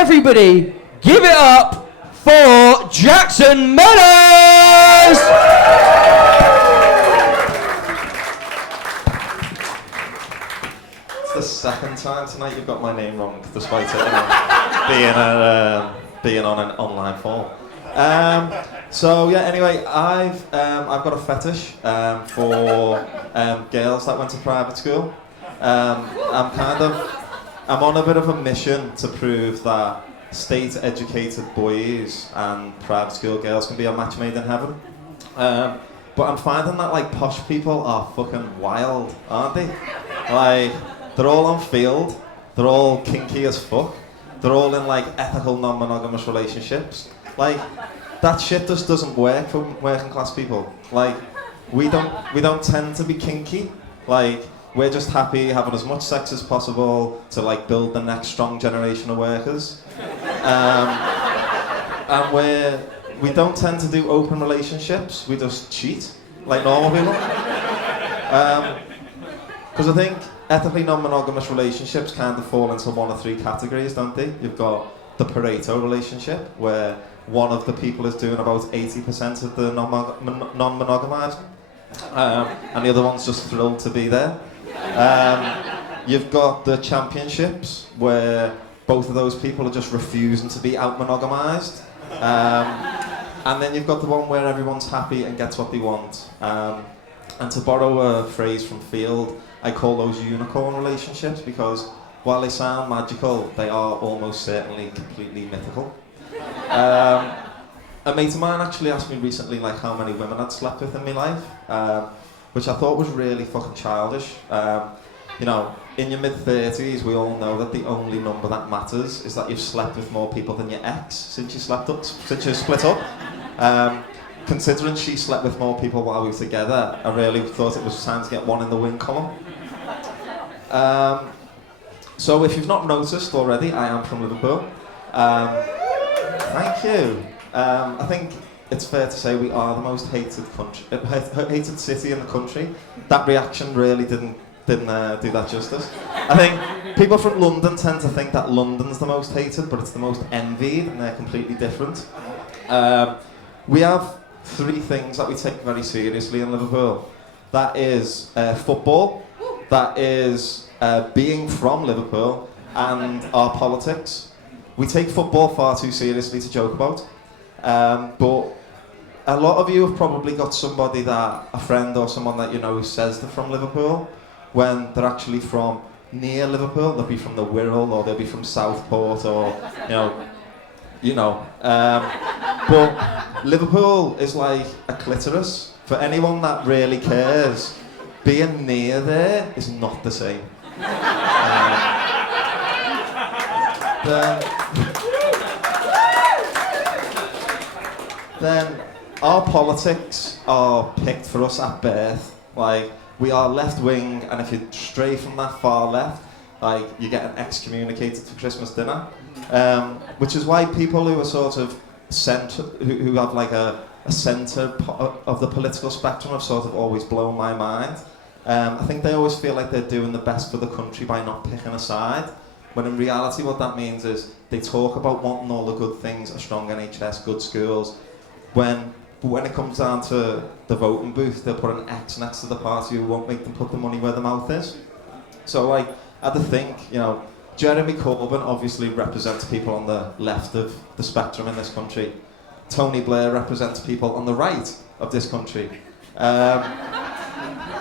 Everybody, give it up for Jackson Meadows! It's the second time tonight you've got my name wrong, despite it being on an online form. So yeah, anyway, I've got a fetish for girls that went to private school. I'm on a bit of a mission to prove that state-educated boys and private school girls can be a match made in heaven. But I'm finding that like posh people are fucking wild, aren't they? Like, they're all on field, they're all kinky as fuck, they're all in like ethical non-monogamous relationships. Like, that shit just doesn't work for working class people. Like, we don't tend to be kinky. Like, we're just happy having as much sex as possible to like build the next strong generation of workers. And we don't tend to do open relationships, we just cheat, like normal people. Because I think ethically non-monogamous relationships kind of fall into one of three categories, don't they? You've got the Pareto relationship, where one of the people is doing about 80% of the non-monogamizing, and the other one's just thrilled to be there. You've got the championships, where both of those people are just refusing to be out-monogamized. And then you've got the one where everyone's happy and gets what they want. And to borrow a phrase from Field, I call those unicorn relationships, because while they sound magical, they are almost certainly completely mythical. A mate of mine actually asked me recently like how many women I'd slept with in my life, which I thought was really fucking childish. You know, in your mid-30s, we all know that the only number that matters is that you've slept with more people than your ex since you split up. Considering she slept with more people while we were together, I really thought it was time to get one in the win column. So if you've not noticed already, I am from Liverpool. Thank you. I think it's fair to say we are the most hated city in the country. That reaction really didn't do that justice. I think people from London tend to think that London's the most hated, but it's the most envied, and they're completely different. We have three things that we take very seriously in Liverpool. That is football, that is being from Liverpool, and our politics. We take football far too seriously to joke about. But a lot of you have probably got somebody a friend or someone that you know who says they're from Liverpool, when they're actually from near Liverpool. They'll be from the Wirral, or they'll be from Southport, or you know. But Liverpool is like a clitoris. For anyone that really cares, being near there is not the same. Then our politics are picked for us at birth. Like, we are left wing, and if you stray from that far left, like, you're getting excommunicated for Christmas dinner. Which is why people who are sort of who have like a centre of the political spectrum have sort of always blown my mind. I think they always feel like they're doing the best for the country by not picking a side, when in reality what that means is they talk about wanting all the good things, a strong NHS, good schools. When it comes down to the voting booth, they'll put an X next to the party who won't make them put the money where the mouth is. So like, I think, Jeremy Corbyn obviously represents people on the left of the spectrum in this country. Tony Blair represents people on the right of this country.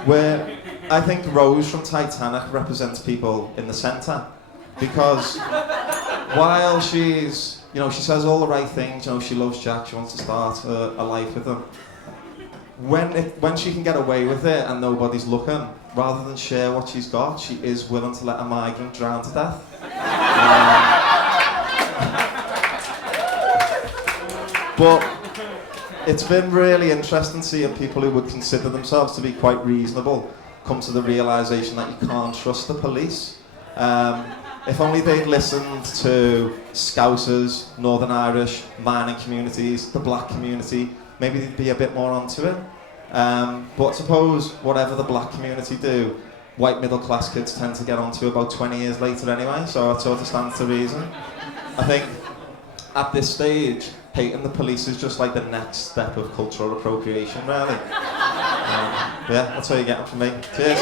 Where I think Rose from Titanic represents people in the centre. Because while she's, she says all the right things, she loves Jack, she wants to start a life with him. When she can get away with it and nobody's looking, rather than share what she's got, she is willing to let a migrant drown to death. But it's been really interesting seeing people who would consider themselves to be quite reasonable come to the realisation that you can't trust the police. If only they'd listened to Scousers, Northern Irish, mining communities, the black community, maybe they'd be a bit more onto it. But suppose whatever the black community do, white middle class kids tend to get onto about 20 years later anyway, so it sort of stands to reason. I think at this stage, hating the police is just like the next step of cultural appropriation, really. Yeah, that's what you're getting from me. Cheers.